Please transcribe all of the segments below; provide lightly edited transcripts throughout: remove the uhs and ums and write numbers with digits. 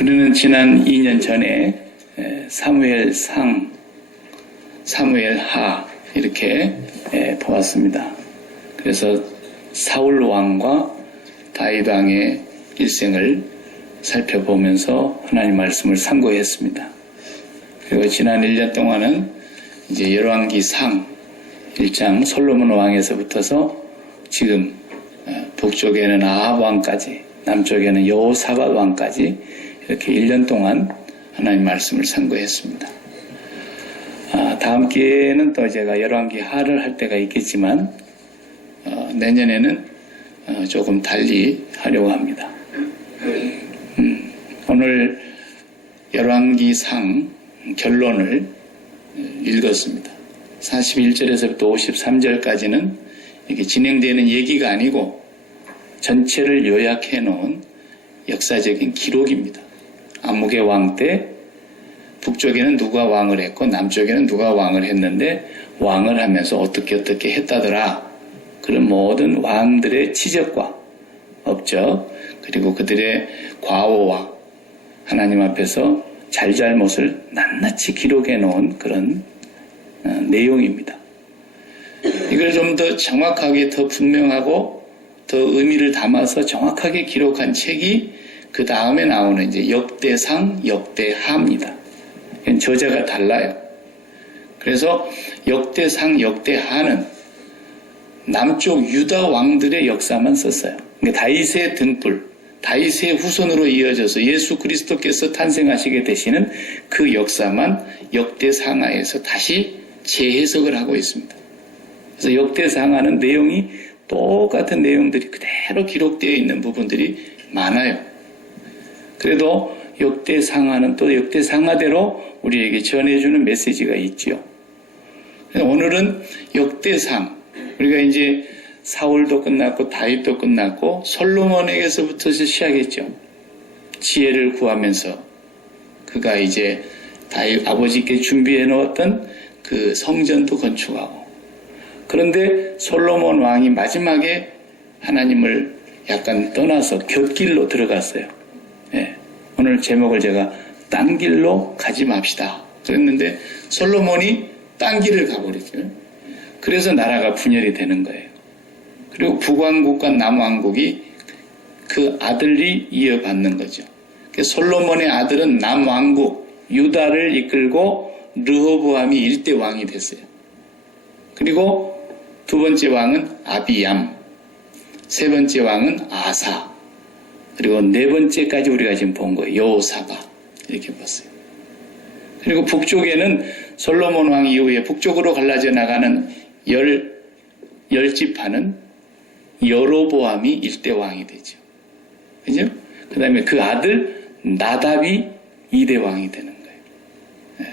우리는 지난 2년 전에 사무엘상, 사무엘하 이렇게 보았습니다. 그래서 사울 왕과 다윗 왕의 일생을 살펴보면서 하나님 말씀을 상고했습니다. 그리고 지난 1년 동안은 이제 열왕기상 1장 솔로몬 왕에서부터서 지금 북쪽에는 아합 왕까지, 남쪽에는 여호사밧 왕까지 이렇게 1년 동안 하나님 말씀을 상고했습니다. 다음 기회에는 또 제가 열왕기하를 할 때가 있겠지만 내년에는 조금 달리 하려고 합니다. 오늘 열왕기상 결론을 읽었습니다. 41절에서부터 53절까지는 이렇게 진행되는 얘기가 아니고 전체를 요약해 놓은 역사적인 기록입니다. 아무개 왕 때 북쪽에는 누가 왕을 했고 남쪽에는 누가 왕을 했는데 왕을 하면서 어떻게 했다더라. 그런 모든 왕들의 치적과 업적 그리고 그들의 과오와 하나님 앞에서 잘잘못을 낱낱이 기록해 놓은 그런 내용입니다. 이걸 좀 더 정확하게 더 분명하고 더 의미를 담아서 정확하게 기록한 책이 그 다음에 나오는 이제 역대상, 역대하입니다. 저자가 달라요. 그래서 역대상, 역대하는 남쪽 유다 왕들의 역사만 썼어요. 그러니까 다윗의 등불, 다윗의 후손으로 이어져서 예수 그리스도께서 탄생하시게 되시는 그 역사만 역대상하에서 다시 재해석을 하고 있습니다. 그래서 역대상하는 내용이 똑같은 내용들이 그대로 기록되어 있는 부분들이 많아요. 그래도 역대상하는 또 역대상하대로 우리에게 전해주는 메시지가 있죠. 오늘은 역대상, 우리가 이제 사울도 끝났고 다윗도 끝났고 솔로몬에게서부터 시작했죠. 지혜를 구하면서 그가 이제 다윗 아버지께 준비해 놓았던 그 성전도 건축하고, 그런데 솔로몬 왕이 마지막에 하나님을 약간 떠나서 곁길로 들어갔어요. 오늘 제목을 제가 딴 길로 가지 맙시다 그랬는데 솔로몬이 딴 길을 가버리죠. 그래서 나라가 분열이 되는 거예요. 그리고 북왕국과 남왕국이 그 아들이 이어받는 거죠. 솔로몬의 아들은 남왕국 유다를 이끌고 르호보암이 일대 왕이 됐어요. 그리고 두 번째 왕은 아비얌, 세 번째 왕은 아사, 그리고 네 번째까지 우리가 지금 본 거예요. 여호사밧 이렇게 봤어요. 그리고 북쪽에는 솔로몬 왕 이후에 북쪽으로 갈라져 나가는 열 지파는 여로보암이 일대 왕이 되죠. 그죠? 그 다음에 그 아들 나답이 2대 왕이 되는 거예요.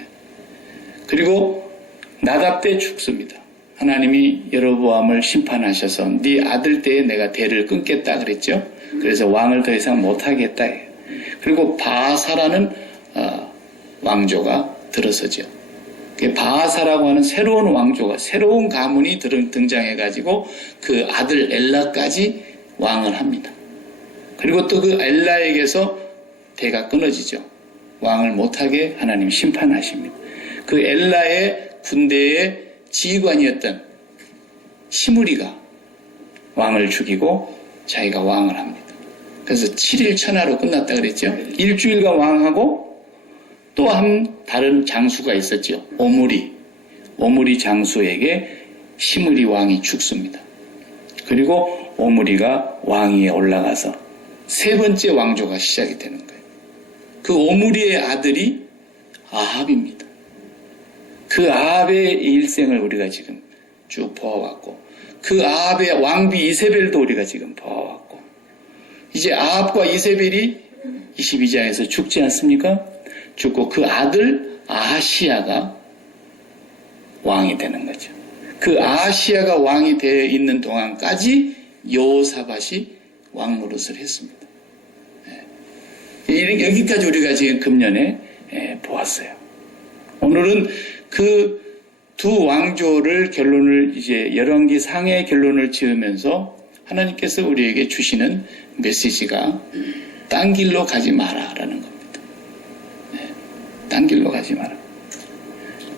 그리고 나답 때 죽습니다. 하나님이 여로보암을 심판하셔서 네 아들 때에 내가 대를 끊겠다 그랬죠. 그래서 왕을 더 이상 못하겠다. 그리고 바하사라는 왕조가 들어서죠. 바하사라고 하는 새로운 왕조가, 새로운 가문이 등장해가지고 그 아들 엘라까지 왕을 합니다. 그리고 또 그 엘라에게서 대가 끊어지죠. 왕을 못하게 하나님 심판하십니다. 그 엘라의 군대의 지휘관이었던 시므리가 왕을 죽이고 자기가 왕을 합니다. 그래서 7일 천하로 끝났다 그랬죠. 일주일간 왕하고 또 한 다른 장수가 있었죠. 오므리 장수에게 시므리 왕이 죽습니다. 그리고 오므리가 왕위에 올라가서 세 번째 왕조가 시작이 되는 거예요. 그 오므리의 아들이 아합입니다. 그 아합의 일생을 우리가 지금 쭉 보아왔고, 그 아합의 왕비 이세벨도 우리가 지금 보아왔고, 이제 아합과 이세벨이 22장에서 죽지 않습니까? 죽고 그 아들 아하시야가 왕이 되는 거죠. 그 아하시야가 왕이 되어 있는 동안까지 여호사밧이 왕 노릇을 했습니다. 여기까지 우리가 지금 금년에 보았어요. 오늘은 그 두 왕조를 결론을 이제 열왕기 상의 결론을 지으면서 하나님께서 우리에게 주시는 메시지가 딴 길로 가지 마라라는 겁니다. 딴 길로 가지 마라.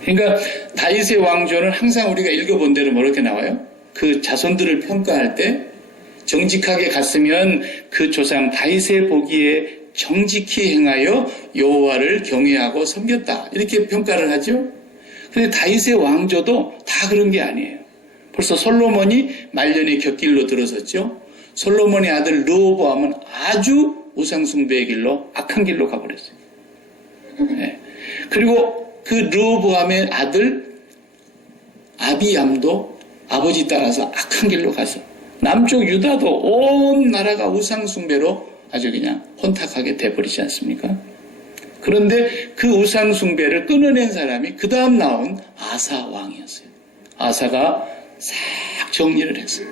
그러니까 다윗의 왕조는 항상 우리가 읽어본 대로 뭐렇게 나와요? 그 자손들을 평가할 때 정직하게 갔으면 그 조상 다윗의 보기에 정직히 행하여 여호와를 경외하고 섬겼다. 이렇게 평가를 하죠. 그런데 다윗의 왕조도 다 그런 게 아니에요. 벌써 솔로몬이 말년의 곁길로 들어섰죠. 솔로몬의 아들 르호보암은 아주 우상숭배의 길로 악한 길로 가버렸어요. 네. 그리고 그 르호보암의 아들 아비암도 아버지 따라서 악한 길로 가서 남쪽 유다도 온 나라가 우상숭배로 아주 그냥 혼탁하게 돼버리지 않습니까? 그런데 그 우상숭배를 끊어낸 사람이 그 다음 나온 아사 왕이었어요. 아사가 싹 정리를 했어요.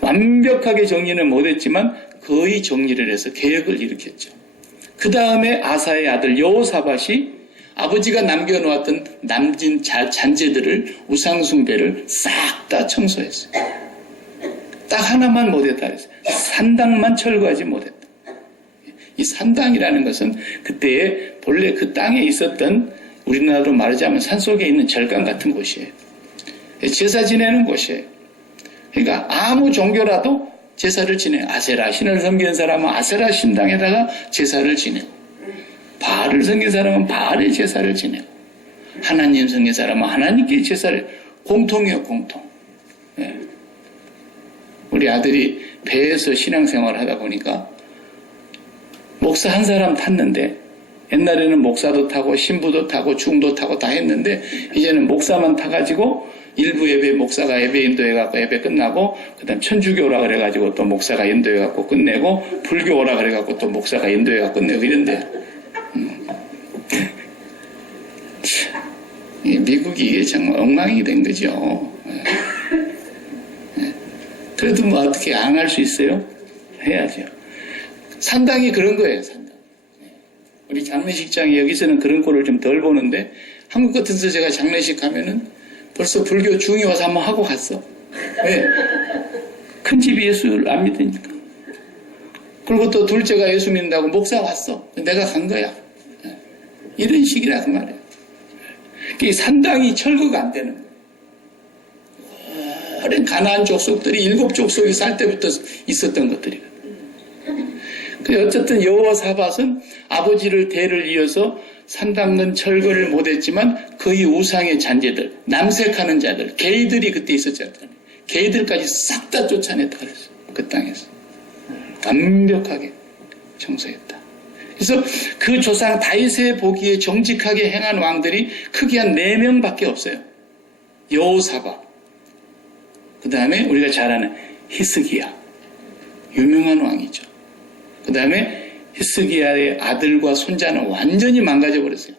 완벽하게 정리는 못했지만 거의 정리를 해서 개혁을 일으켰죠. 그 다음에 아사의 아들 여호사밧이 아버지가 남겨놓았던 남진 잔재들을 우상숭배를 싹 다 청소했어요. 딱 하나만 못했다 그랬어요. 산당만 철거하지 못했다. 이 산당이라는 것은 그때의 본래 그 땅에 있었던 우리나라로 말하자면 산속에 있는 절간 같은 곳이에요. 제사 지내는 곳이에요. 그러니까 아무 종교라도 제사를 지내요. 아세라 신을 섬기는 사람은 아세라 신당에다가 제사를 지내고, 바알을 섬기는 사람은 바알의 제사를 지내고, 하나님 섬기는 사람은 하나님께 제사를, 공통이요, 공통. 네. 우리 아들이 배에서 신앙생활을 하다 보니까 목사 한 사람 탔는데, 옛날에는 목사도 타고 신부도 타고 중도 타고 다 했는데 이제는 목사만 타가지고 일부 예배 목사가 예배 인도해갖고 예배 끝나고, 그 다음 천주교 오라 그래가지고 또 목사가 인도해갖고 끝내고, 불교 오라 그래갖고 또 목사가 인도해갖고 끝내고 이런데, 미국이 이게 정말 엉망이 된 거죠. 그래도 뭐 어떻게 안 할 수 있어요? 해야죠. 산당이 그런 거예요, 산당. 우리 장례식장이 여기서는 그런 꼴을 좀 덜 보는데, 한국 같은 데서 제가 장례식 가면은 벌써 불교 중이 와서 한번 하고 갔어. 왜? 큰 집이 예수를 안 믿으니까. 그리고 또 둘째가 예수 믿는다고 목사 왔어. 내가 간 거야. 이런 식이라서 말이에요. 이 산당이 철거가 안 되는 거예요. 오랜 가나안 족속들이 7족속이 살 때부터 있었던 것들이거든요. 어쨌든 여호사밧은 아버지를 대를 이어서 산당은 철거를 못했지만 거의 우상의 잔재들, 남색하는 자들, 게이들이 그때 있었잖아요. 게이들까지 싹 다 쫓아냈다 그랬어요. 그 땅에서. 완벽하게 청소했다. 그래서 그 조상 다윗의 보기에 정직하게 행한 왕들이 크게 한 4명밖에 없어요. 여호사밧, 그 다음에 우리가 잘 아는 히스기야, 유명한 왕이죠. 그 다음에 히스기야의 아들과 손자는 완전히 망가져버렸어요.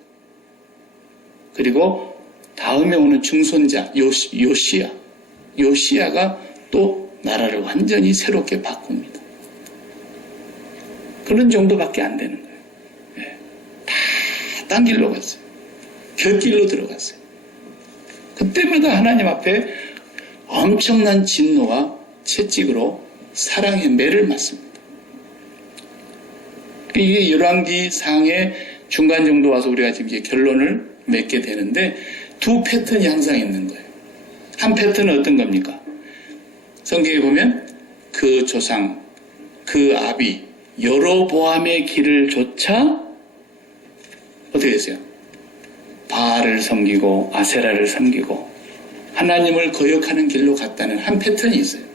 그리고 다음에 오는 중손자 요시야, 요시야가 또 나라를 완전히 새롭게 바꿉니다. 그런 정도밖에 안 되는 거예요. 네. 다 딴 길로 갔어요. 곁길로 들어갔어요. 그때마다 하나님 앞에 엄청난 진노와 채찍으로 사랑의 매를 맞습니다. 이게 열왕기 상의 중간 정도 와서 우리가 지금 이제 결론을 맺게 되는데, 두 패턴이 항상 있는 거예요. 한 패턴은 어떤 겁니까? 성경에 보면 그 조상, 그 아비 여로보암의 길을 좇아 어떻게 됐어요? 바알을 섬기고 아세라를 섬기고 하나님을 거역하는 길로 갔다는 한 패턴이 있어요.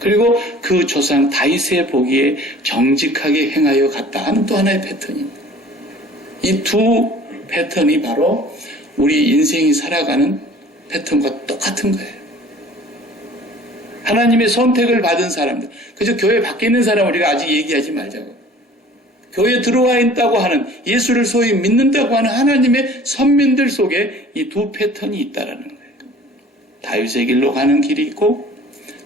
그리고 그 조상 다윗의 보기에 정직하게 행하여 갔다 하는 또 하나의 패턴입니다. 이 두 패턴이 바로 우리 인생이 살아가는 패턴과 똑같은 거예요. 하나님의 선택을 받은 사람들, 그저 교회 밖에 있는 사람 우리가 아직 얘기하지 말자고. 교회에 들어와 있다고 하는, 예수를 소위 믿는다고 하는 하나님의 선민들 속에 이 두 패턴이 있다라는 거예요. 다윗의 길로 가는 길이 있고,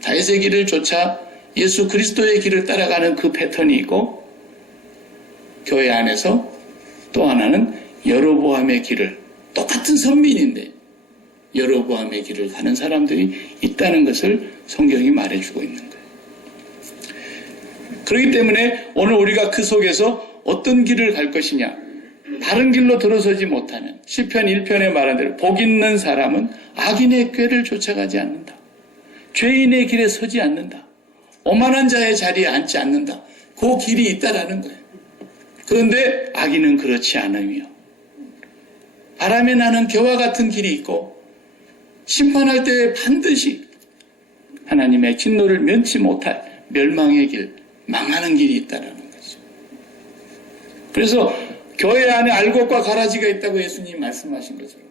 다윗의 길을 쫓아 예수 그리스도의 길을 따라가는 그 패턴이 있고, 교회 안에서 또 하나는 여로보암의 길을, 똑같은 선민인데 여로보암의 길을 가는 사람들이 있다는 것을 성경이 말해주고 있는 거예요. 그렇기 때문에 오늘 우리가 그 속에서 어떤 길을 갈 것이냐, 바른 길로 들어서지 못하면 시편 1편에 말한 대로 복 있는 사람은 악인의 꾀를 쫓아가지 않는다. 죄인의 길에 서지 않는다. 오만한 자의 자리에 앉지 않는다. 그 길이 있다라는 거예요. 그런데 악인은 그렇지 않으며 바람에 나는 겨와 같은 길이 있고 심판할 때 반드시 하나님의 진노를 면치 못할 멸망의 길, 망하는 길이 있다라는 거죠. 그래서 교회 안에 알곡과 가라지가 있다고 예수님이 말씀하신 것처럼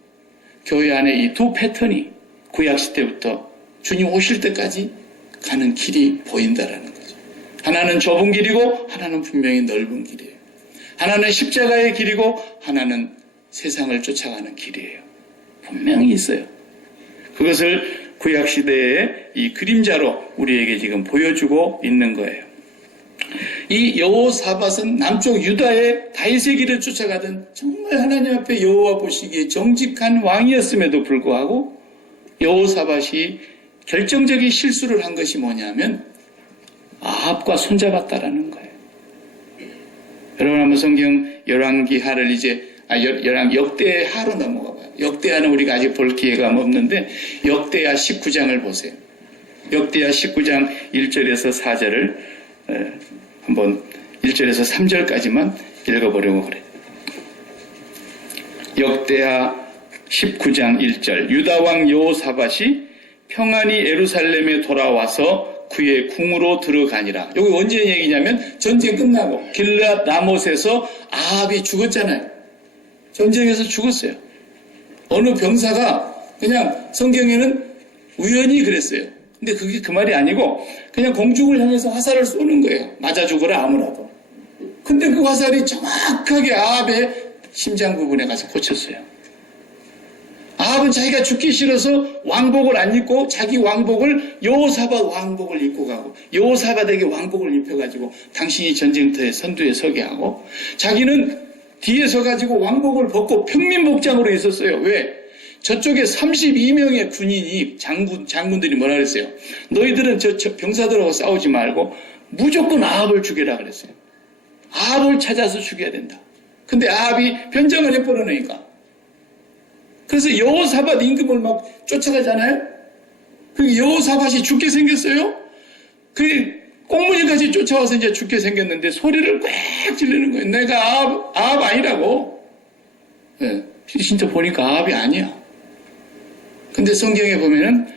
교회 안에 이 두 패턴이 구약시대부터 주님 오실 때까지 가는 길이 보인다라는 거죠. 하나는 좁은 길이고 하나는 분명히 넓은 길이에요. 하나는 십자가의 길이고 하나는 세상을 쫓아가는 길이에요. 분명히 있어요. 그것을 구약시대의 이 그림자로 우리에게 지금 보여주고 있는 거예요. 이 여호사밧은 남쪽 유다의 다윗의 길을 쫓아가던 정말 하나님 앞에 여호와 보시기에 정직한 왕이었음에도 불구하고 여호사밧이 결정적인 실수를 한 것이 뭐냐면 아합과 손잡았다라는 거예요. 여러분 한번 성경 열왕기하를 역대하로 넘어가 봐요. 역대하는 우리가 아직 볼 기회가 없는데 역대하 19장을 보세요. 역대하 19장 1절에서 4절을 한번 1절에서 3절까지만 읽어보려고 그래요. 역대하 19장 1절 유다왕 여호사밧이 평안히 예루살렘에 돌아와서 그의 궁으로 들어가니라. 여기 언제 얘기냐면 전쟁 끝나고 길르앗 라못에서 아합이 죽었잖아요. 전쟁에서 죽었어요. 어느 병사가 그냥 성경에는 우연히 그랬어요. 근데 그게 그 말이 아니고 그냥 공중을 향해서 화살을 쏘는 거예요. 맞아 죽어라 아무라도. 근데 그 화살이 정확하게 아합의 심장 부분에 가서 꽂혔어요. 아합은 자기가 죽기 싫어서 왕복을 안 입고 자기 왕복을 여호사밧 왕복을 입고 가고 여호사밧에게 왕복을 입혀가지고 당신이 전쟁터에 선두에 서게 하고 자기는 뒤에 서가지고 왕복을 벗고 평민복장으로 있었어요. 왜? 저쪽에 32명의 군인이 장군들이 뭐라 그랬어요? 너희들은 저 병사들하고 싸우지 말고 무조건 아합을 죽여라 그랬어요. 아합을 찾아서 죽여야 된다. 근데 아합이 변장을 해버리니까 그래서 여호사밧 임금을 막 쫓아가잖아요. 그 여호사밧이 죽게 생겼어요. 그 꽁무니까지 쫓아와서 이제 죽게 생겼는데 소리를 꽉 지르는 거예요. 내가 아합 아니라고. 네, 진짜 보니까 아합이 아니야. 근데 성경에 보면은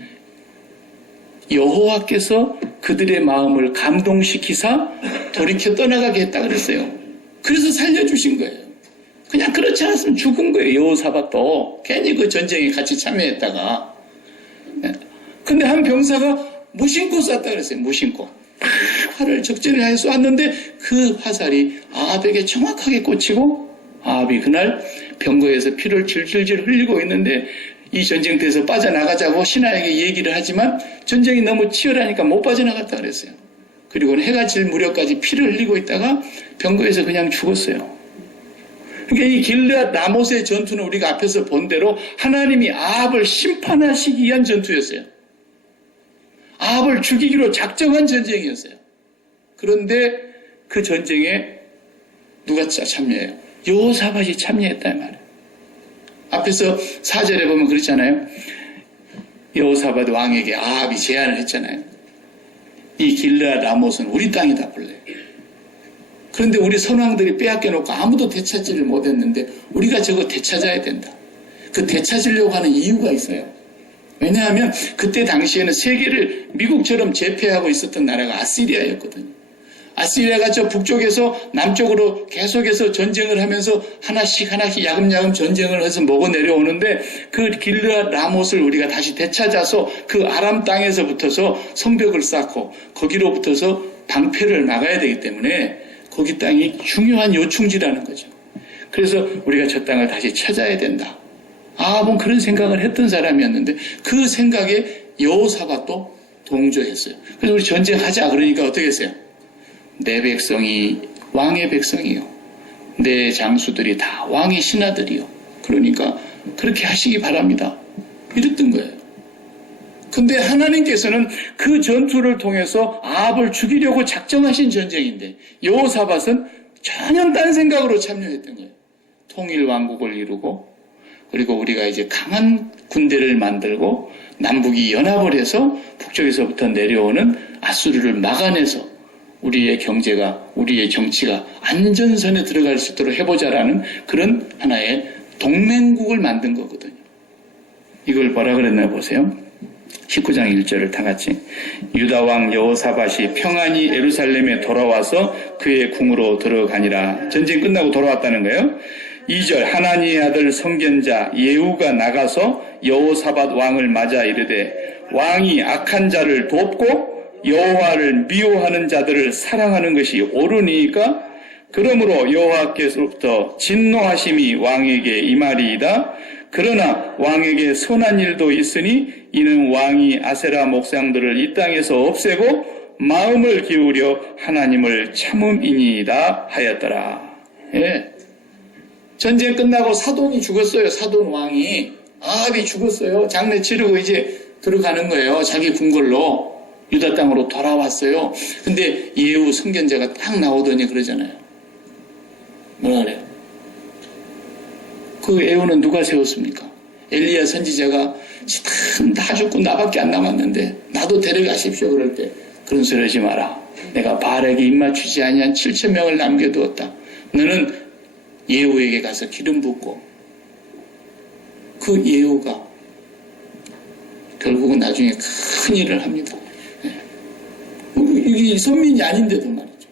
여호와께서 그들의 마음을 감동시키사 돌이켜 떠나가게 했다 그랬어요. 그래서 살려주신 거예요. 그냥 그렇지 않았으면 죽은 거예요. 여호사밧도 괜히 그 전쟁에 같이 참여했다가. 근데 한 병사가 무심코 쐈다 그랬어요. 무심코. 활을 적절히 하여 쐈는데 그 화살이 아합에게 정확하게 꽂히고 아합이 그날 병거에서 피를 질질질 흘리고 있는데 이 전쟁터에서 빠져나가자고 신하에게 얘기를 하지만 전쟁이 너무 치열하니까 못 빠져나갔다 그랬어요. 그리고 해가 질 무렵까지 피를 흘리고 있다가 병거에서 그냥 죽었어요. 그러니까 이 길르앗 라못의 전투는 우리가 앞에서 본 대로 하나님이 아합을 심판하시기 위한 전투였어요. 아합을 죽이기로 작정한 전쟁이었어요. 그런데 그 전쟁에 누가 참여해요? 여호사밧이 참여했단 말이에요. 앞에서 4절에 보면 그렇잖아요. 여호사밧 왕에게 아합이 제안을 했잖아요. 이 길르앗 라못은 우리 땅이다 본래. 그런데 우리 선왕들이 빼앗겨놓고 아무도 되찾지를 못했는데 우리가 저거 되찾아야 된다. 그 되찾으려고 하는 이유가 있어요. 왜냐하면 그때 당시에는 세계를 미국처럼 제패하고 있었던 나라가 아시리아였거든요. 아시리아가 저 북쪽에서 남쪽으로 계속해서 전쟁을 하면서 하나씩 야금야금 전쟁을 해서 먹어 내려오는데 그 길르앗 라못을 우리가 다시 되찾아서 그 아람 땅에서 붙어서 성벽을 쌓고 거기로 붙어서 방패를 막아야 되기 때문에 거기 땅이 중요한 요충지라는 거죠. 그래서 우리가 저 땅을 다시 찾아야 된다. 아합은 그런 생각을 했던 사람이었는데 그 생각에 여호사밧도 동조했어요. 그래서 우리 전쟁하자 그러니까 어떻게 했어요? 내 백성이 왕의 백성이요. 내 장수들이 다 왕의 신하들이요. 그러니까 그렇게 하시기 바랍니다. 이랬던 거예요. 근데 하나님께서는 그 전투를 통해서 아합을 죽이려고 작정하신 전쟁인데 여호사밧은 전혀 딴 생각으로 참여했던 거예요. 통일 왕국을 이루고, 그리고 우리가 이제 강한 군대를 만들고 남북이 연합을 해서 북쪽에서부터 내려오는 아수르를 막아내서 우리의 경제가, 우리의 정치가 안전선에 들어갈 수 있도록 해보자라는 그런 하나의 동맹국을 만든 거거든요. 이걸 뭐라 그랬나 보세요. 19장 1절을 다 같이. 유다 왕 여호사밧이 평안히 예루살렘에 돌아와서 그의 궁으로 들어가니라. 전쟁 끝나고 돌아왔다는 거예요. 2절 하나니의 아들 선견자 예후가 나가서 여호사밧 왕을 맞아 이르되 왕이 악한 자를 돕고 여호와를 미워하는 자들을 사랑하는 것이 옳으니까 그러므로 여호와께서부터 진노하심이 왕에게 임하리이다. 그러나 왕에게 선한 일도 있으니 이는 왕이 아세라 목상들을 이 땅에서 없애고 마음을 기울여 하나님을 참음이니이다 하였더라. 예. 전쟁 끝나고 사돈이 죽었어요. 사돈 왕이. 아합이 죽었어요. 장례 치르고 이제 들어가는 거예요. 자기 궁궐로. 유다 땅으로 돌아왔어요. 근데 예후 선견자가 딱 나오더니 그러잖아요. 뭐라 그래요? 그 예후는 누가 세웠습니까? 엘리야 선지자가 다 죽고 나밖에 안 남았는데 나도 데려가십시오. 그럴 때 그런 소리 하지 마라. 내가 바알에게 입맞추지 아니한 7,000명을 남겨두었다. 너는 예후에게 가서 기름 붓고. 그 예후가 결국은 나중에 큰 일을 합니다. 이게 선민이 아닌데도 말이죠.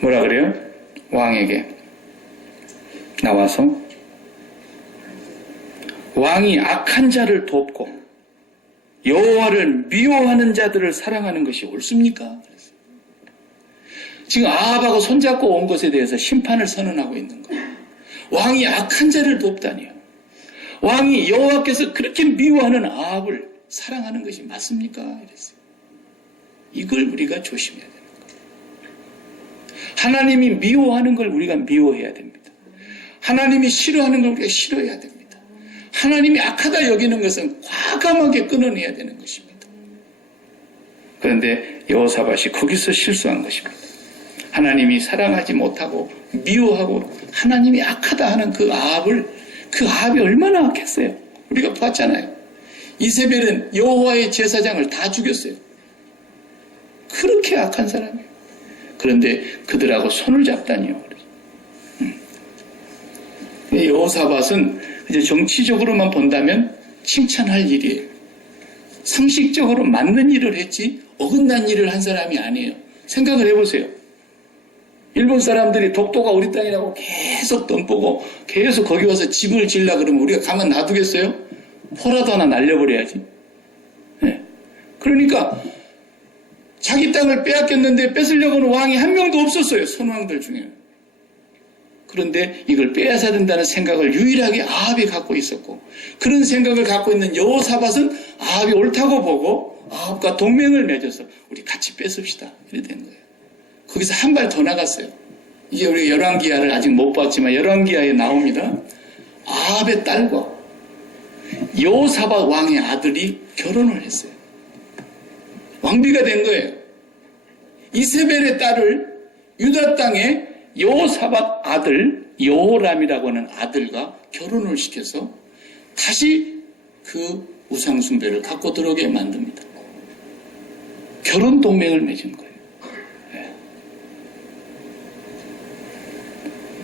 뭐라 그래요? 왕에게 나와서 왕이 악한 자를 돕고 여호와를 미워하는 자들을 사랑하는 것이 옳습니까? 지금 아합하고 손잡고 온 것에 대해서 심판을 선언하고 있는 거예요. 왕이 악한 자를 돕다니요. 왕이 여호와께서 그렇게 미워하는 아합을 사랑하는 것이 맞습니까? 이랬어요. 이걸 우리가 조심해야 되는 거예요. 하나님이 미워하는 걸 우리가 미워해야 됩니다. 하나님이 싫어하는 걸 우리가 싫어해야 됩니다. 하나님이 악하다 여기는 것은 과감하게 끊어내야 되는 것입니다. 그런데 여호사밧이 거기서 실수한 것입니다. 하나님이 사랑하지 못하고 미워하고 하나님이 악하다 하는 그 아합이 얼마나 악했어요. 우리가 봤잖아요. 이세벨은 여호와의 제사장을 다 죽였어요. 그렇게 악한 사람이에요. 그런데 그들하고 손을 잡다니요. 여호사밧은 이제 정치적으로만 본다면 칭찬할 일이에요. 상식적으로 맞는 일을 했지 어긋난 일을 한 사람이 아니에요. 생각을 해보세요. 일본 사람들이 독도가 우리 땅이라고 계속 덤보고 계속 거기 와서 집을 지으려고 그러면 우리가 가만 놔두겠어요? 포라도 하나 날려버려야지. 네. 그러니까 자기 땅을 빼앗겼는데 뺏으려고 하는 왕이 한 명도 없었어요. 선왕들 중에. 그런데 이걸 빼앗아야 된다는 생각을 유일하게 아합이 갖고 있었고 그런 생각을 갖고 있는 여호사밧은 아합이 옳다고 보고 아합과 동맹을 맺어서 우리 같이 뺏읍시다. 이렇게 된 거예요. 거기서 한 발 더 나갔어요. 이게 우리 열왕기하를 아직 못 봤지만 열왕기하에 나옵니다. 아합의 딸과 여호사밧 왕의 아들이 결혼을 했어요. 왕비가 된 거예요. 이세벨의 딸을 유다 땅에 여호사밧 아들 여호람이라고 하는 아들과 결혼을 시켜서 다시 그 우상 숭배를 갖고 들어오게 만듭니다. 결혼 동맹을 맺은 거예요.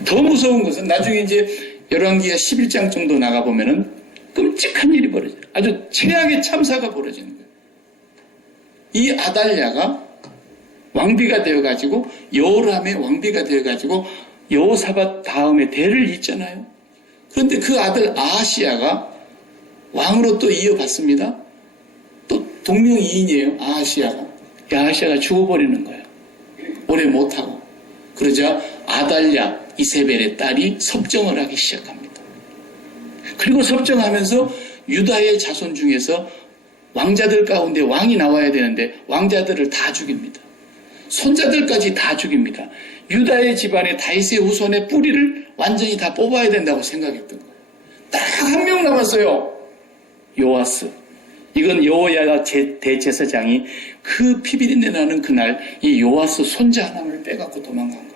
더 무서운 것은 나중에 이제 열왕기하 11장 정도 나가보면은 끔찍한 일이 벌어져요. 아주 최악의 참사가 벌어지는 거예요. 이 아달랴가 왕비가 되어가지고 여호람의 왕비가 되어가지고 여호사밧 다음에 대를 잇잖아요. 그런데 그 아들 아하시야가 왕으로 또 이어받습니다. 또 동명이인이에요. 아하시야가 죽어버리는 거예요. 오래 못하고. 그러자 아달랴 이세벨의 딸이 섭정을 하기 시작합니다. 그리고 섭정하면서 유다의 자손 중에서 왕자들 가운데 왕이 나와야 되는데 왕자들을 다 죽입니다. 손자들까지 다 죽입니다. 유다의 집안의 다윗의 후손의 뿌리를 완전히 다 뽑아야 된다고 생각했던 거예요. 딱 한 명 남았어요. 요아스. 이건 여호야다 대제사장이 그 피비린내 나는 그날 이 요아스 손자 하나를 빼갖고 도망간 거예요.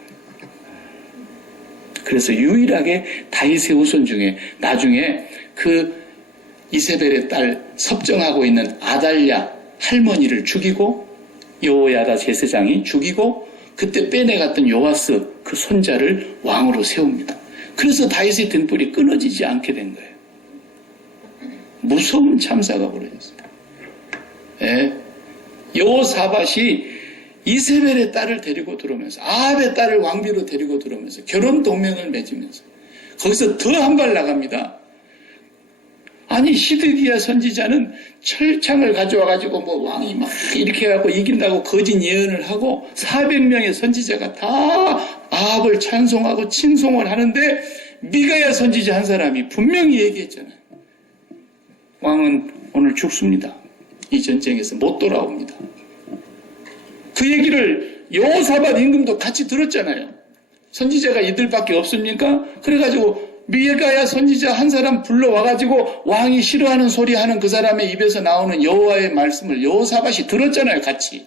그래서 유일하게 다윗의 후손 중에 나중에 그 이세벨의 딸 섭정하고 있는 아달랴 할머니를 죽이고 여호야다 제사장이 죽이고 그때 빼내갔던 요아스 그 손자를 왕으로 세웁니다. 그래서 다윗의 등불이 끊어지지 않게 된 거예요. 무서운 참사가 벌어졌어요. 예. 여호사밧이 이세벨의 딸을 데리고 들어오면서 아합의 딸을 왕비로 데리고 들어오면서 결혼 동맹을 맺으면서 거기서 더 한 발 나갑니다. 아니 시드기야 선지자는 철창을 가져와가지고 뭐 왕이 막 이렇게 해갖고 이긴다고 거짓 예언을 하고 400명의 선지자가 다 아합을 찬송하고 칭송을 하는데 미가야 선지자 한 사람이 분명히 얘기했잖아요. 왕은 오늘 죽습니다. 이 전쟁에서 못 돌아옵니다. 그 얘기를 여호사밧 임금도 같이 들었잖아요. 선지자가 이들밖에 없습니까? 그래가지고 미가야 선지자 한 사람 불러와가지고 왕이 싫어하는 소리 하는 그 사람의 입에서 나오는 여호와의 말씀을 여호사밧이 들었잖아요. 같이.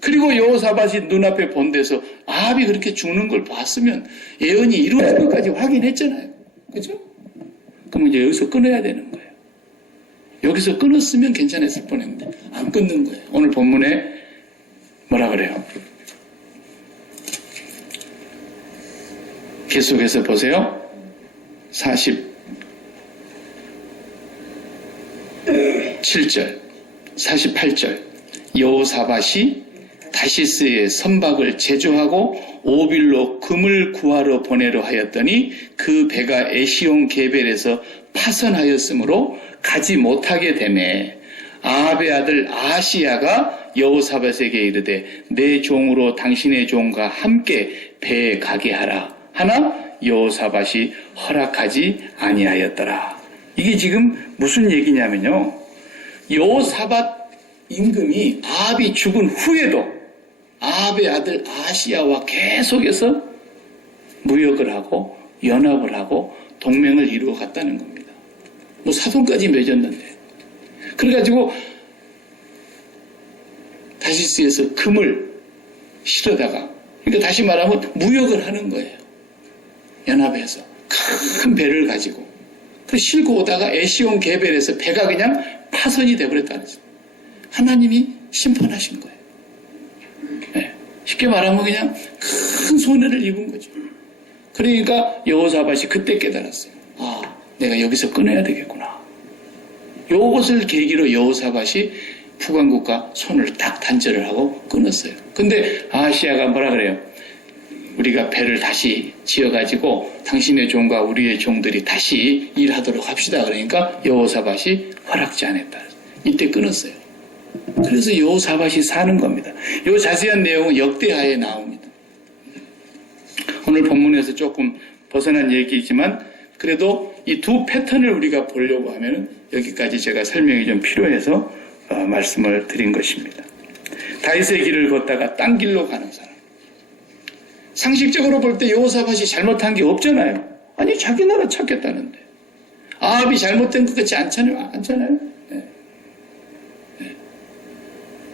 그리고 여호사밧이 눈앞에 본 데서 아합이 그렇게 죽는 걸 봤으면 예언이 이루어진 것까지 확인했잖아요. 그죠? 그럼 이제 여기서 끊어야 되는 거예요. 여기서 끊었으면 괜찮았을 뻔했는데 안 끊는 거예요. 오늘 본문에 뭐라 그래요? 계속해서 보세요. 47절, 48절. 여호사밧이 다시스의 선박을 제조하고 오빌로 금을 구하러 보내려 하였더니 그 배가 에시온 게벨에서 파선하였으므로 가지 못하게 되매 아합의 아들 아하시야가 여호사밧에게 이르되 내 종으로 당신의 종과 함께 배에 가게 하라 하나 여호사밧이 허락하지 아니하였더라. 이게 지금 무슨 얘기냐면요. 여호사밧 임금이 아합이 죽은 후에도 아합의 아들 아하시야와 계속해서 무역을 하고 연합을 하고 동맹을 이루어 갔다는 겁니다. 뭐 사돈까지 맺었는데. 그래가지고 다시스에서 금을 실어다가 그러니까 다시 말하면 무역을 하는 거예요. 연합해서 큰 배를 가지고 그 싣고 오다가 에시온 게벨에서 배가 그냥 파선이 돼버렸다는 거죠. 하나님이 심판하신 거예요. 네. 쉽게 말하면 그냥 큰 손해를 입은 거죠. 그러니까 여호사밧이 그때 깨달았어요. 아, 내가 여기서 끊어야 되겠구나. 요것을 계기로 여호사밧이 북왕국과 손을 딱 단절을 하고 끊었어요. 근데 아하시야가 뭐라 그래요? 우리가 배를 다시 지어가지고 당신의 종과 우리의 종들이 다시 일하도록 합시다. 그러니까 여호사밧이 허락지 않았다. 이때 끊었어요. 그래서 여호사밧이 사는 겁니다. 이 자세한 내용은 역대하에 나옵니다. 오늘 본문에서 조금 벗어난 얘기이지만 그래도 이 두 패턴을 우리가 보려고 하면 여기까지 제가 설명이 좀 필요해서 말씀을 드린 것입니다. 다윗의 길을 걷다가 딴 길로 가는 사람. 상식적으로 볼 때 여호사밧이 잘못한 게 없잖아요. 아니 자기 나라 찾겠다는데. 아합이 잘못된 것 같지 않잖아요. 네. 네.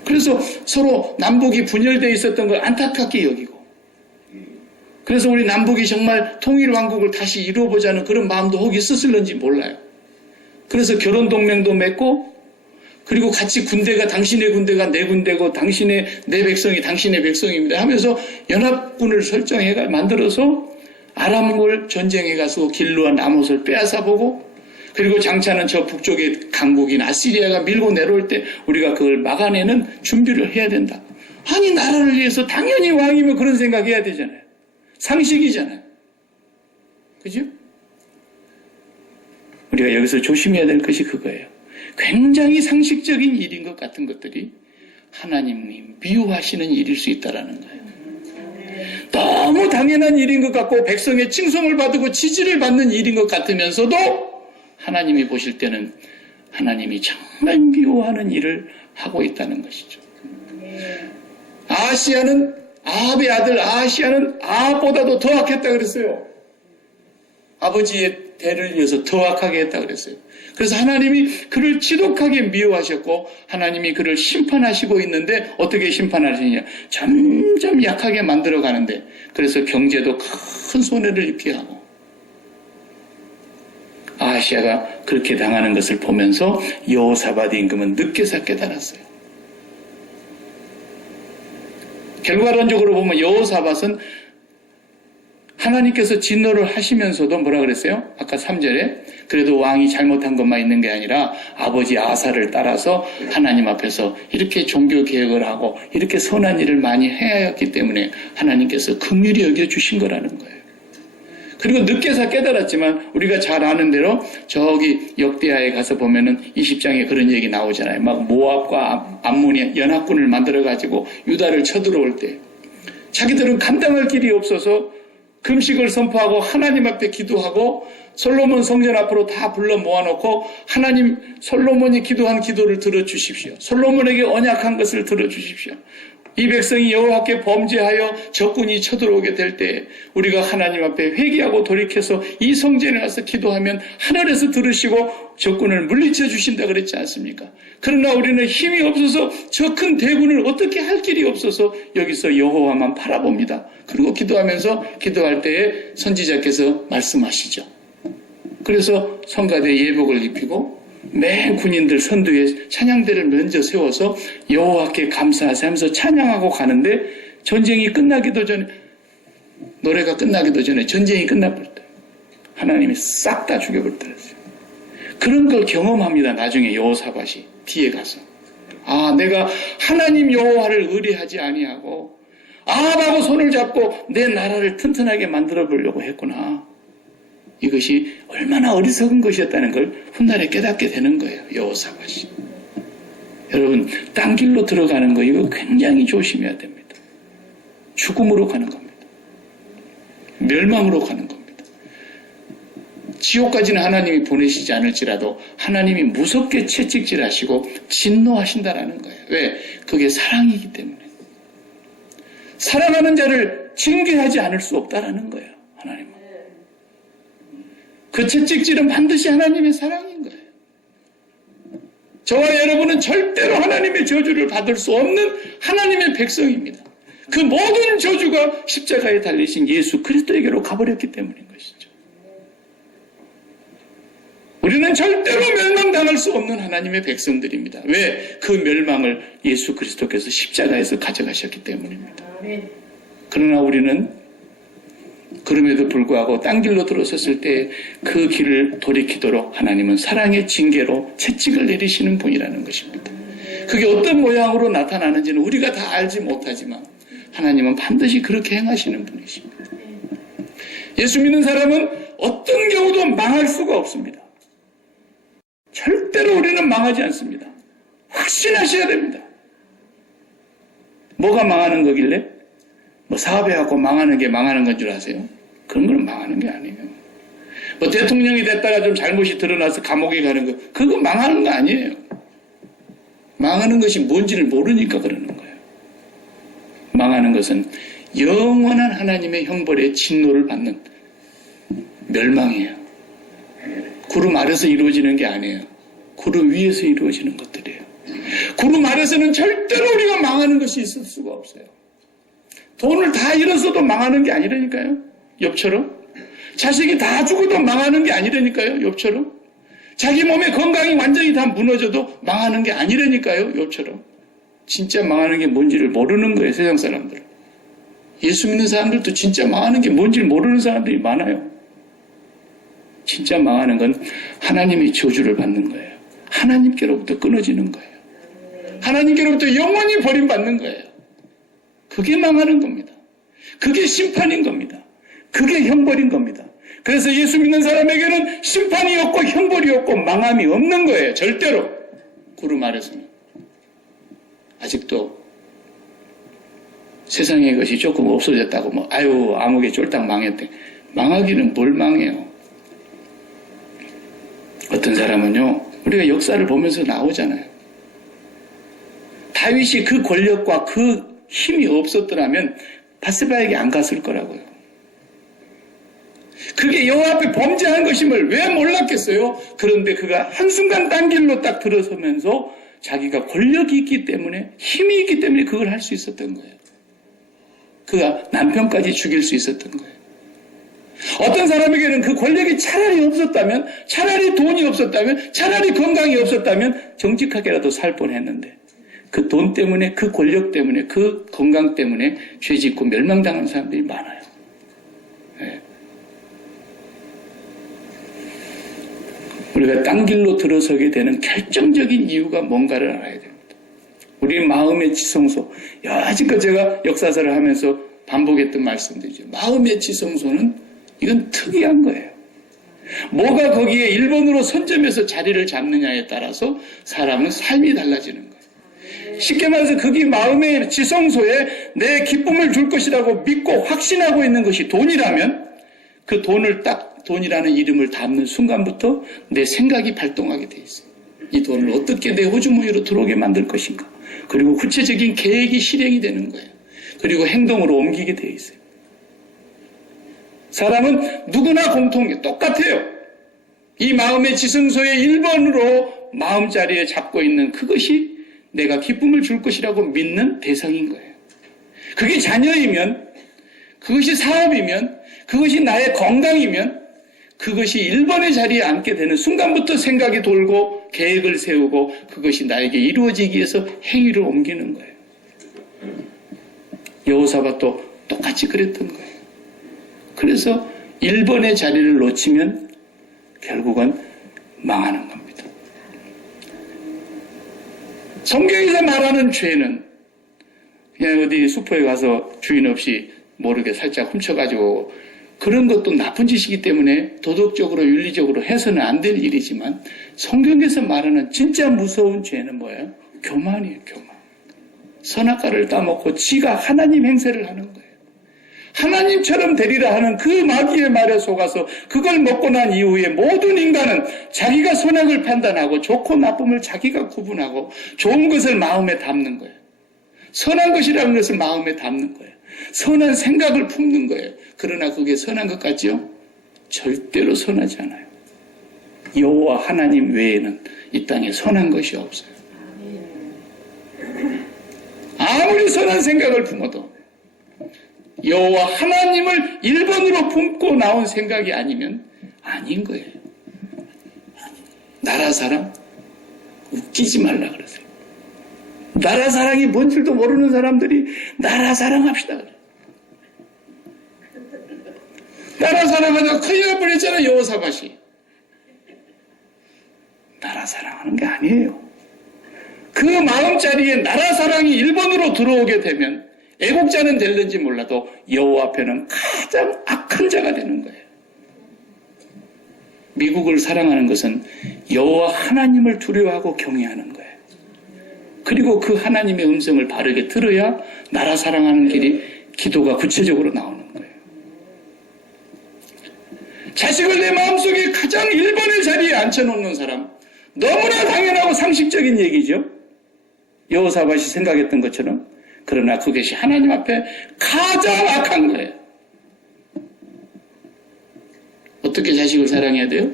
그래서 서로 남북이 분열되어 있었던 걸 안타깝게 여기고 그래서 우리 남북이 정말 통일왕국을 다시 이루어보자는 그런 마음도 혹 있었을런지 몰라요. 그래서 결혼동맹도 맺고 그리고 같이 군대가 당신의 군대가 내 군대고 내 백성이 당신의 백성입니다 하면서 연합군을 설정해가 만들어서 아람을 전쟁에 가서 길루와 나못을 빼앗아보고 그리고 장차는 저 북쪽의 강국인 아시리아가 밀고 내려올 때 우리가 그걸 막아내는 준비를 해야 된다. 아니 나라를 위해서 당연히 왕이면 그런 생각해야 되잖아요. 상식이잖아요. 그죠? 우리가 여기서 조심해야 될 것이 그거예요. 굉장히 상식적인 일인 것 같은 것들이 하나님이 미워하시는 일일 수 있다는 거예요. 너무 당연한 일인 것 같고 백성의 칭송을 받고 지지를 받는 일인 것 같으면서도 하나님이 보실 때는 하나님이 정말 미워하는 일을 하고 있다는 것이죠. 아합의 아들 아하시야는 아합보다도 더 악했다 그랬어요. 아버지의 대를 이어서 더 악하게 했다 그랬어요. 그래서 하나님이 그를 지독하게 미워하셨고 하나님이 그를 심판하시고 있는데 어떻게 심판하시느냐. 점점 약하게 만들어가는데 그래서 경제도 큰 손해를 입게 하고 아하시아가 그렇게 당하는 것을 보면서 여호사밧 임금은 늦게서 깨달았어요. 결과론적으로 보면 여호사밧은 하나님께서 진노를 하시면서도 뭐라 그랬어요? 아까 3절에 그래도 왕이 잘못한 것만 있는 게 아니라 아버지 아사를 따라서 하나님 앞에서 이렇게 종교 개혁을 하고 이렇게 선한 일을 많이 해야했기 때문에 하나님께서 긍휼히 여겨주신 거라는 거예요. 그리고 늦게서 깨달았지만 우리가 잘 아는 대로 저기 역대하에 가서 보면은 20장에 그런 얘기 나오잖아요. 막 모압과 암몬이 연합군을 만들어가지고 유다를 쳐들어올 때 자기들은 감당할 길이 없어서 금식을 선포하고 하나님 앞에 기도하고 솔로몬 성전 앞으로 다 불러 모아놓고 하나님 솔로몬이 기도한 기도를 들어주십시오. 솔로몬에게 언약한 것을 들어주십시오. 이 백성이 여호와께 범죄하여 적군이 쳐들어오게 될 때 우리가 하나님 앞에 회개하고 돌이켜서 이 성전에 와서 기도하면 하늘에서 들으시고 적군을 물리쳐 주신다 그랬지 않습니까? 그러나 우리는 힘이 없어서 저 큰 대군을 어떻게 할 길이 없어서 여기서 여호와만 바라봅니다. 그리고 기도할 때에 선지자께서 말씀하시죠. 그래서 성가대 예복을 입히고 맨 군인들 선두에 찬양대를 먼저 세워서 여호와께 감사하면서 찬양하고 가는데 전쟁이 끝나기도 전에 노래가 끝나기도 전에 전쟁이 끝나버릴 때 하나님이 싹 다 죽여버렸어요. 그런 걸 경험합니다. 나중에 여호사밧이 뒤에 가서 내가 하나님 여호와를 의뢰하지 아니하고 아합하고 손을 잡고 내 나라를 튼튼하게 만들어 보려고 했구나. 이것이 얼마나 어리석은 것이었다는 걸 훗날에 깨닫게 되는 거예요. 여호사밧이. 여러분 딴 길로 들어가는 거 이거 굉장히 조심해야 됩니다. 죽음으로 가는 겁니다. 멸망으로 가는 겁니다. 지옥까지는 하나님이 보내시지 않을지라도 하나님이 무섭게 채찍질하시고 진노하신다라는 거예요. 왜? 그게 사랑이기 때문에. 사랑하는 자를 징계하지 않을 수 없다라는 거예요. 하나님은. 그 채찍질은 반드시 하나님의 사랑인 거예요. 저와 여러분은 절대로 하나님의 저주를 받을 수 없는 하나님의 백성입니다. 그 모든 저주가 십자가에 달리신 예수 그리스도에게로 가버렸기 때문인 것이죠. 우리는 절대로 멸망당할 수 없는 하나님의 백성들입니다. 왜? 그 멸망을 예수 그리스도께서 십자가에서 가져가셨기 때문입니다. 그러나 우리는 그럼에도 불구하고 딴 길로 들어섰을 때 그 길을 돌이키도록 하나님은 사랑의 징계로 채찍을 내리시는 분이라는 것입니다. 그게 어떤 모양으로 나타나는지는 우리가 다 알지 못하지만 하나님은 반드시 그렇게 행하시는 분이십니다. 예수 믿는 사람은 어떤 경우도 망할 수가 없습니다. 절대로 우리는 망하지 않습니다. 확신하셔야 됩니다. 뭐가 망하는 거길래? 사업해갖고 망하는 게 망하는 건 줄 아세요? 그런 건 망하는 게 아니에요. 대통령이 됐다가 좀 잘못이 드러나서 감옥에 가는 거, 그거 망하는 거 아니에요. 망하는 것이 뭔지를 모르니까 그러는 거예요. 망하는 것은 영원한 하나님의 형벌의 진노를 받는 멸망이에요. 구름 아래서 이루어지는 게 아니에요. 구름 위에서 이루어지는 것들이에요. 구름 아래서는 절대로 우리가 망하는 것이 있을 수가 없어요. 돈을 다 잃었어도 망하는 게 아니라니까요. 욥처럼. 자식이 다 죽어도 망하는 게 아니라니까요. 욥처럼. 자기 몸의 건강이 완전히 다 무너져도 망하는 게 아니라니까요. 욥처럼. 진짜 망하는 게 뭔지를 모르는 거예요. 세상 사람들은. 예수 믿는 사람들도 진짜 망하는 게 뭔지를 모르는 사람들이 많아요. 진짜 망하는 건 하나님의 저주를 받는 거예요. 하나님께로부터 끊어지는 거예요. 하나님께로부터 영원히 버림받는 거예요. 그게 망하는 겁니다. 그게 심판인 겁니다. 그게 형벌인 겁니다. 그래서 예수 믿는 사람에게는 심판이 없고 형벌이 없고 망함이 없는 거예요. 절대로. 구름 아래서는. 아직도 세상의 것이 조금 없어졌다고 암흑에 쫄딱 망했대. 망하기는 뭘 망해요. 어떤 사람은요, 우리가 역사를 보면서 나오잖아요. 다윗이 그 권력과 그 힘이 없었더라면 바세바에게 안 갔을 거라고요. 그게 여호와 앞에 범죄한 것임을 왜 몰랐겠어요? 그런데 그가 한순간 딴 길로 딱 들어서면서 자기가 권력이 있기 때문에, 힘이 있기 때문에 그걸 할 수 있었던 거예요. 그가 남편까지 죽일 수 있었던 거예요. 어떤 사람에게는 그 권력이 차라리 없었다면, 차라리 돈이 없었다면, 차라리 건강이 없었다면 정직하게라도 살 뻔했는데, 그 돈 때문에, 그 권력 때문에, 그 건강 때문에 죄 짓고 멸망당한 사람들이 많아요. 네. 우리가 딴 길로 들어서게 되는 결정적인 이유가 뭔가를 알아야 됩니다. 우리 마음의 지성소, 여지껏 제가 역사서를 하면서 반복했던 말씀들이죠. 마음의 지성소는 이건 특이한 거예요. 뭐가 거기에 1번으로 선점해서 자리를 잡느냐에 따라서 사람은 삶이 달라지는 거예요. 쉽게 말해서 거기 마음의 지성소에 내 기쁨을 줄 것이라고 믿고 확신하고 있는 것이 돈이라면, 그 돈을 딱 돈이라는 이름을 담는 순간부터 내 생각이 발동하게 돼 있어요. 이 돈을 어떻게 내 호주머니로 들어오게 만들 것인가. 그리고 구체적인 계획이 실행이 되는 거예요. 그리고 행동으로 옮기게 돼 있어요. 사람은 누구나 공통해 똑같아요. 이 마음의 지성소의 1번으로 마음자리에 잡고 있는 그것이 내가 기쁨을 줄 것이라고 믿는 대상인 거예요. 그게 자녀이면, 그것이 사업이면, 그것이 나의 건강이면, 그것이 1번의 자리에 앉게 되는 순간부터 생각이 돌고 계획을 세우고 그것이 나에게 이루어지기 위해서 행위를 옮기는 거예요. 여호사밧도 똑같이 그랬던 거예요. 그래서 1번의 자리를 놓치면 결국은 망하는 겁니다. 성경에서 말하는 죄는 그냥 어디 슈퍼에 가서 주인 없이 모르게 살짝 훔쳐가지고, 그런 것도 나쁜 짓이기 때문에 도덕적으로 윤리적으로 해서는 안 될 일이지만, 성경에서 말하는 진짜 무서운 죄는 뭐예요? 교만이에요. 교만. 선악과를 따먹고 지가 하나님 행세를 하는 거예요. 하나님처럼 되리라 하는 그 마귀의 말에 속아서 그걸 먹고 난 이후에 모든 인간은 자기가 선악을 판단하고 좋고 나쁨을 자기가 구분하고 좋은 것을 마음에 담는 거예요. 선한 것이라는 것을 마음에 담는 거예요. 선한 생각을 품는 거예요. 그러나 그게 선한 것 같죠? 절대로 선하지 않아요. 여호와 하나님 외에는 이 땅에 선한 것이 없어요. 아무리 선한 생각을 품어도 여호와 하나님을 1번으로 품고 나온 생각이 아니면 아닌 거예요. 나라 사랑? 웃기지 말라 그러세요. 나라 사랑이 뭔 줄도 모르는 사람들이 나라 사랑합시다 그래요. 나라 사랑하다가 큰일 날 뻔했잖아요. 여호사밧이. 나라 사랑하는 게 아니에요. 그 마음자리에 나라 사랑이 1번으로 들어오게 되면 애국자는 될는지 몰라도 여호와 앞에는 가장 악한 자가 되는 거예요. 미국을 사랑하는 것은 여호와 하나님을 두려워하고 경외하는 거예요. 그리고 그 하나님의 음성을 바르게 들어야 나라 사랑하는 길이 기도가 구체적으로 나오는 거예요. 자식을 내 마음속에 가장 1번의 자리에 앉혀놓는 사람, 너무나 당연하고 상식적인 얘기죠. 여호사밧이 생각했던 것처럼. 그러나 그것이 하나님 앞에 가장 악한 거예요. 어떻게 자식을 사랑해야 돼요?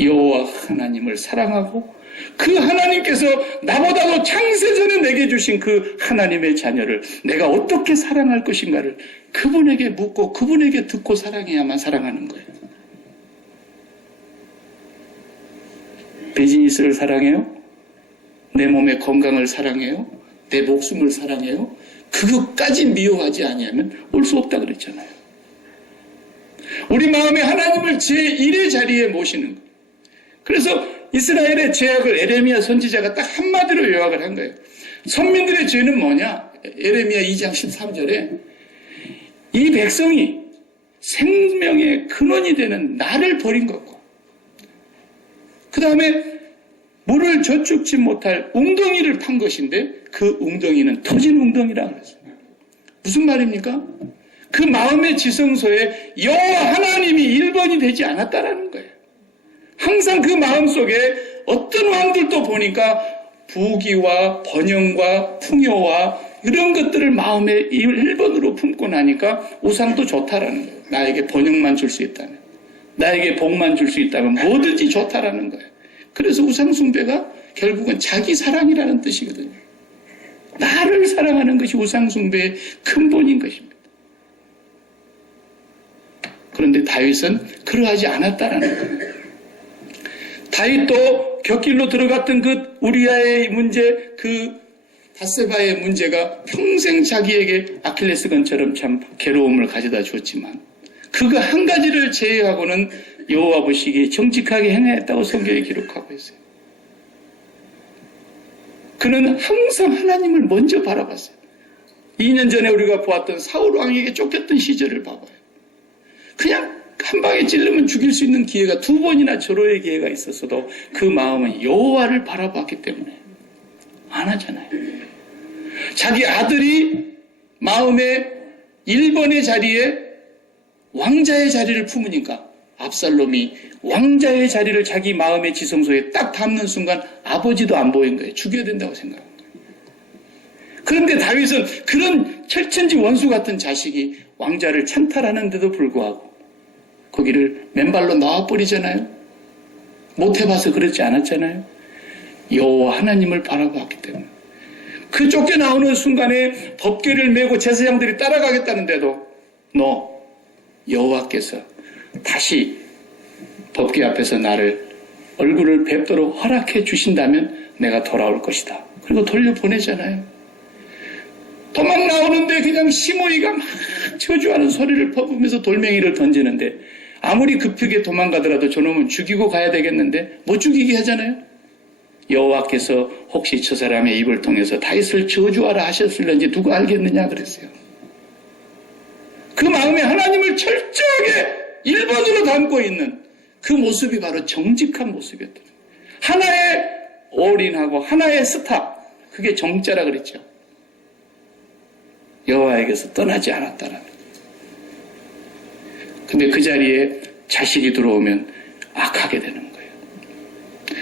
여호와 하나님을 사랑하고 그 하나님께서 나보다도 창세전에 내게 주신 그 하나님의 자녀를 내가 어떻게 사랑할 것인가를 그분에게 묻고 그분에게 듣고 사랑해야만 사랑하는 거예요. 비즈니스를 사랑해요? 내 몸의 건강을 사랑해요? 내 목숨을 사랑해요? 그것까지 미워하지 아니하면 올 수 없다 그랬잖아요. 우리 마음에 하나님을 제1의 자리에 모시는 거예요. 그래서 이스라엘의 죄악을 에레미야 선지자가 딱 한마디로 요약을 한 거예요. 선민들의 죄는 뭐냐? 에레미야 2장 13절에 이 백성이 생명의 근원이 되는 나를 버린 것과 그 다음에 물을 저축지 못할 웅덩이를 판 것인데 그 웅덩이는 터진 웅덩이라고 그랬어요. 무슨 말입니까? 그 마음의 지성소에 여호와 하나님이 1번이 되지 않았다라는 거예요. 항상 그 마음속에 어떤 왕들도 보니까 부귀와 번영과 풍요와 이런 것들을 마음에 1번으로 품고 나니까 우상도 좋다라는 거예요. 나에게 번영만 줄 수 있다면, 나에게 복만 줄 수 있다면 뭐든지 좋다라는 거예요. 그래서 우상 숭배가 결국은 자기 사랑이라는 뜻이거든요. 나를 사랑하는 것이 우상 숭배의 근본인 것입니다. 그런데 다윗은 그러하지 않았다라는 거예요. 다윗도 곁길로 들어갔던 그 우리아의 문제, 그 밧세바의 문제가 평생 자기에게 아킬레스건처럼 참 괴로움을 가져다 주었지만 그거 한 가지를 제외하고는 여호와 보시기에 정직하게 행했다고 성경에 기록하고 있어요. 그는 항상 하나님을 먼저 바라봤어요. 2년 전에 우리가 보았던 사울 왕에게 쫓겼던 시절을 봐봐요. 그냥 한 방에 찔르면 죽일 수 있는 기회가 2번이나 절호의 기회가 있었어도 그 마음은 여호와를 바라봤기 때문에 안 하잖아요. 자기 아들이 마음의 1번의 자리에 왕자의 자리를 품으니까 압살롬이 왕자의 자리를 자기 마음의 지성소에 딱 담는 순간 아버지도 안 보인 거예요. 죽여야 된다고 생각한 거예요. 그런데 다윗은 그런 철천지 원수 같은 자식이 왕자를 찬탈하는데도 불구하고 거기를 맨발로 나와버리잖아요. 못해봐서 그렇지 않았잖아요. 여호와 하나님을 바라봤기 때문에. 그 쫓겨나오는 순간에 법궤를 메고 제사장들이 따라가겠다는데도 너 여호와께서 다시 법궤 앞에서 나를 얼굴을 뵙도록 허락해 주신다면 내가 돌아올 것이다. 그리고 돌려보내잖아요. 도망 나오는데 그냥 시므이가 막 저주하는 소리를 퍼부으면서 돌멩이를 던지는데 아무리 급하게 도망가더라도 저놈은 죽이고 가야 되겠는데 못 죽이게 하잖아요. 여호와께서 혹시 저 사람의 입을 통해서 다윗을 저주하라 하셨을는지 누가 알겠느냐 그랬어요. 그 마음에 하나님을 철저하게 1번으로 담고 있는 그 모습이 바로 정직한 모습이었다. 하나의 올인하고 하나의 스탑, 그게 정자라 그랬죠. 여호와에게서 떠나지 않았다라는. 근데 그 자리에 자식이 들어오면 악하게 되는 거예요.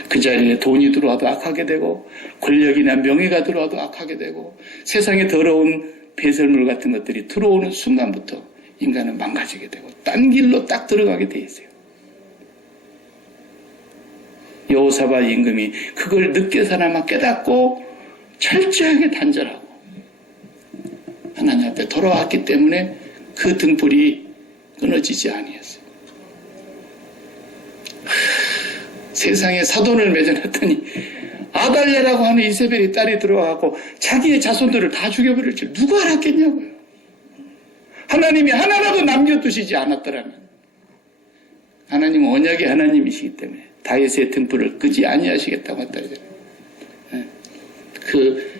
그 자리에 돈이 들어와도 악하게 되고 권력이나 명예가 들어와도 악하게 되고 세상에 더러운 배설물 같은 것들이 들어오는 순간부터 인간은 망가지게 되고 딴 길로 딱 들어가게 돼 있어요. 여호사밧 임금이 그걸 늦게서나마 깨닫고 철저하게 단절하고 하나님 앞에 돌아왔기 때문에 그 등불이 끊어지지 아니었어요. 세상에 사돈을 맺어놨더니 아달랴라고 하는 이세벨이 딸이 들어와갖고 자기의 자손들을 다 죽여버릴 줄 누가 알았겠냐고요. 하나님이 하나라도 남겨두시지 않았더라면 하나님은 언약의 하나님이시기 때문에 다윗의 등불을 끄지 아니하시겠다고 했다. 그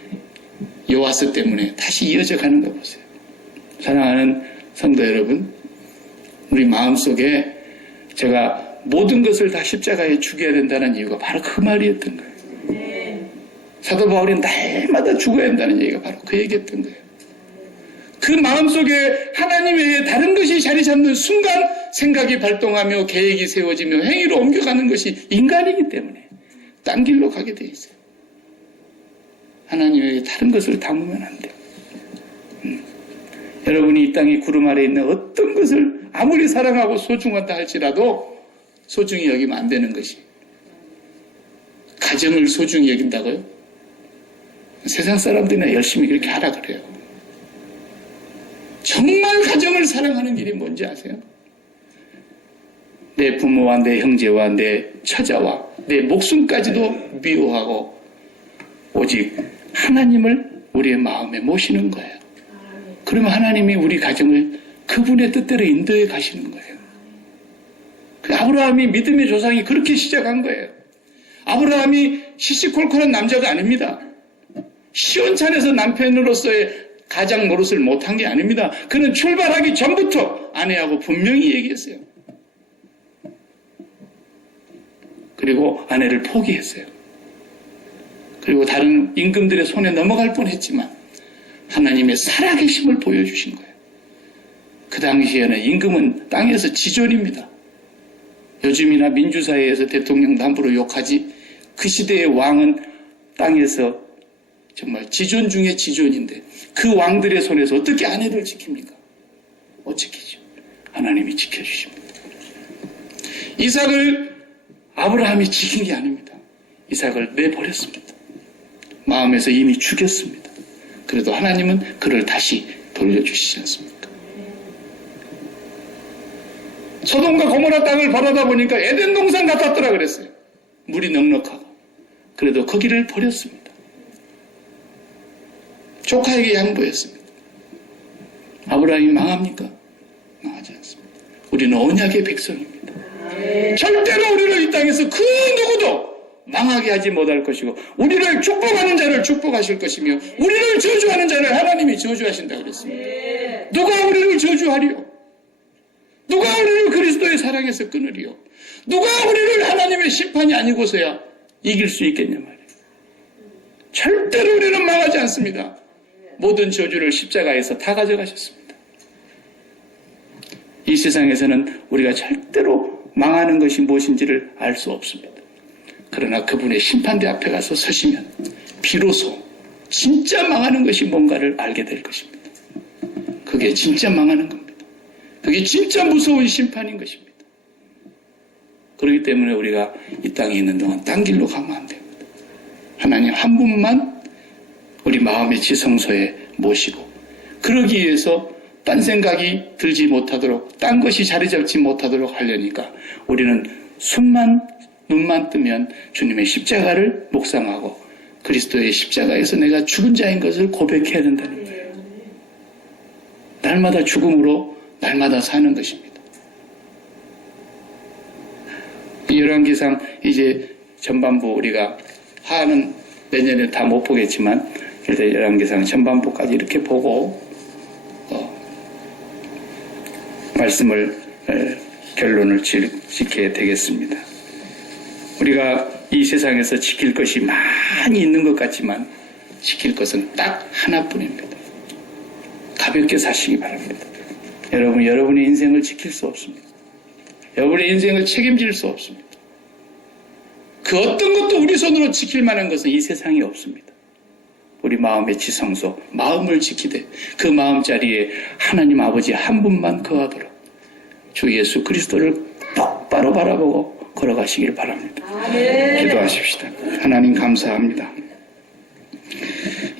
요아스 때문에 다시 이어져 가는 거 보세요. 사랑하는 성도 여러분, 우리 마음속에 제가 모든 것을 다 십자가에 죽여야 된다는 이유가 바로 그 말이었던 거예요. 사도 바울이 날마다 죽어야 한다는 얘기가 바로 그 얘기였던 거예요. 그 마음속에 하나님 외에 다른 것이 자리 잡는 순간 생각이 발동하며 계획이 세워지며 행위로 옮겨가는 것이 인간이기 때문에 딴 길로 가게 돼 있어요. 하나님 외에 다른 것을 담으면 안 돼요. 여러분이 이 땅의 구름 아래에 있는 어떤 것을 아무리 사랑하고 소중하다 할지라도 소중히 여기면 안 되는 것이 가정을 소중히 여긴다고요? 세상 사람들이나 열심히 그렇게 하라 그래요. 정말 가정을 사랑하는 길이 뭔지 아세요? 내 부모와 내 형제와 내 처자와 내 목숨까지도 미워하고 오직 하나님을 우리의 마음에 모시는 거예요. 그러면 하나님이 우리 가정을 그분의 뜻대로 인도해 가시는 거예요. 아브라함이 믿음의 조상이 그렇게 시작한 거예요. 아브라함이 시시콜콜한 남자가 아닙니다. 시원찮아서 남편으로서의 가장 노릇을 못한 게 아닙니다. 그는 출발하기 전부터 아내하고 분명히 얘기했어요. 그리고 아내를 포기했어요. 그리고 다른 임금들의 손에 넘어갈 뻔했지만 하나님의 살아계심을 보여주신 거예요. 그 당시에는 임금은 땅에서 지존입니다. 요즘이나 민주사회에서 대통령도 함부로 욕하지 그 시대의 왕은 땅에서 정말 지존 중에 지존인데 그 왕들의 손에서 어떻게 아내를 지킵니까? 못 지키죠. 하나님이 지켜주십니다. 이삭을 아브라함이 지킨 게 아닙니다. 이삭을 내버렸습니다. 마음에서 이미 죽였습니다. 그래도 하나님은 그를 다시 돌려주시지 않습니까? 소돔과 고모라 땅을 바라다 보니까 에덴 동산 같았더라 그랬어요. 물이 넉넉하고. 그래도 거기를 버렸습니다. 조카에게 양보했습니다. 아브라함이 망합니까? 망하지 않습니다. 우리는 언약의 백성입니다. 절대로 우리를 이 땅에서 그 누구도 망하게 하지 못할 것이고 우리를 축복하는 자를 축복하실 것이며 우리를 저주하는 자를 하나님이 저주하신다 그랬습니다. 누가 우리를 저주하리요? 누가 우리를 그리스도의 사랑에서 끊으리요? 누가 우리를 하나님의 심판이 아니고서야 이길 수 있겠냐 말이에요. 절대로 우리는 망하지 않습니다. 모든 저주를 십자가에서 다 가져가셨습니다. 이 세상에서는 우리가 절대로 망하는 것이 무엇인지를 알 수 없습니다. 그러나 그분의 심판대 앞에 가서 서시면 비로소 진짜 망하는 것이 뭔가를 알게 될 것입니다. 그게 진짜 망하는 겁니다. 그게 진짜 무서운 심판인 것입니다. 그렇기 때문에 우리가 이 땅에 있는 동안 딴 길로 가면 안 됩니다. 하나님 한 분만 우리 마음의 지성소에 모시고 그러기 위해서 딴 생각이 들지 못하도록 딴 것이 자리 잡지 못하도록 하려니까 우리는 눈만 뜨면 주님의 십자가를 묵상하고 그리스도의 십자가에서 내가 죽은 자인 것을 고백해야 된다는 거예요. 날마다 죽음으로 날마다 사는 것입니다. 이 열왕기상 이제 전반부 우리가 하는 내년에 다 못 보겠지만 일단 열왕기상 전반부까지 이렇게 보고 말씀을 결론을 짓게 되겠습니다. 우리가 이 세상에서 지킬 것이 많이 있는 것 같지만 지킬 것은 딱 하나뿐입니다. 가볍게 사시기 바랍니다. 여러분의 인생을 지킬 수 없습니다. 여러분의 인생을 책임질 수 없습니다. 그 어떤 것도 우리 손으로 지킬 만한 것은 이 세상에 없습니다. 우리 마음의 지성소, 마음을 지키되 그 마음자리에 하나님 아버지 한 분만 거하도록 주 예수 그리스도를 똑바로 바라보고 걸어가시길 바랍니다. 기도하십시다. 하나님 감사합니다.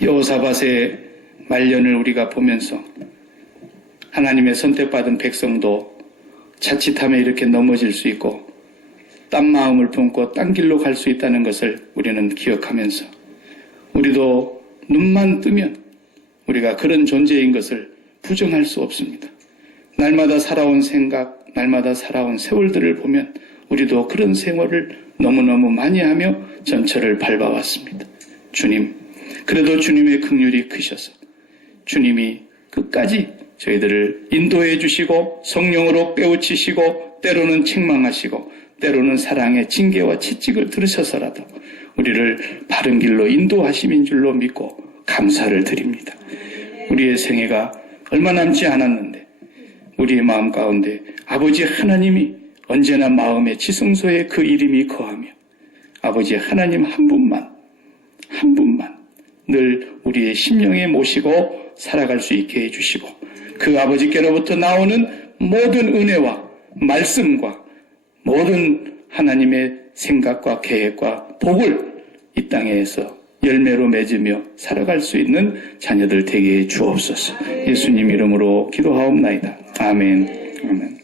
여호사밧의 말년을 우리가 보면서 하나님의 선택받은 백성도 자칫하면 이렇게 넘어질 수 있고 딴 마음을 품고 딴 길로 갈 수 있다는 것을 우리는 기억하면서 우리도 눈만 뜨면 우리가 그런 존재인 것을 부정할 수 없습니다. 날마다 살아온 생각, 날마다 살아온 세월들을 보면 우리도 그런 생활을 너무너무 많이 하며 전철을 밟아왔습니다. 주님, 그래도 주님의 긍휼이 크셔서 주님이 끝까지 저희들을 인도해 주시고 성령으로 빼우치시고 때로는 책망하시고 때로는 사랑의 징계와 채찍을 들으셔서라도 우리를 바른 길로 인도하심인 줄로 믿고 감사를 드립니다. 우리의 생애가 얼마 남지 않았는데 우리의 마음 가운데 아버지 하나님이 언제나 마음의 지성소에 그 이름이 거하며 아버지 하나님 한 분만 늘 우리의 심령에 모시고 살아갈 수 있게 해주시고 그 아버지께로부터 나오는 모든 은혜와 말씀과 모든 하나님의 생각과 계획과 복을 이 땅에서 열매로 맺으며 살아갈 수 있는 자녀들 되게 해 주옵소서. 예수님 이름으로 기도하옵나이다. 아멘. 아멘.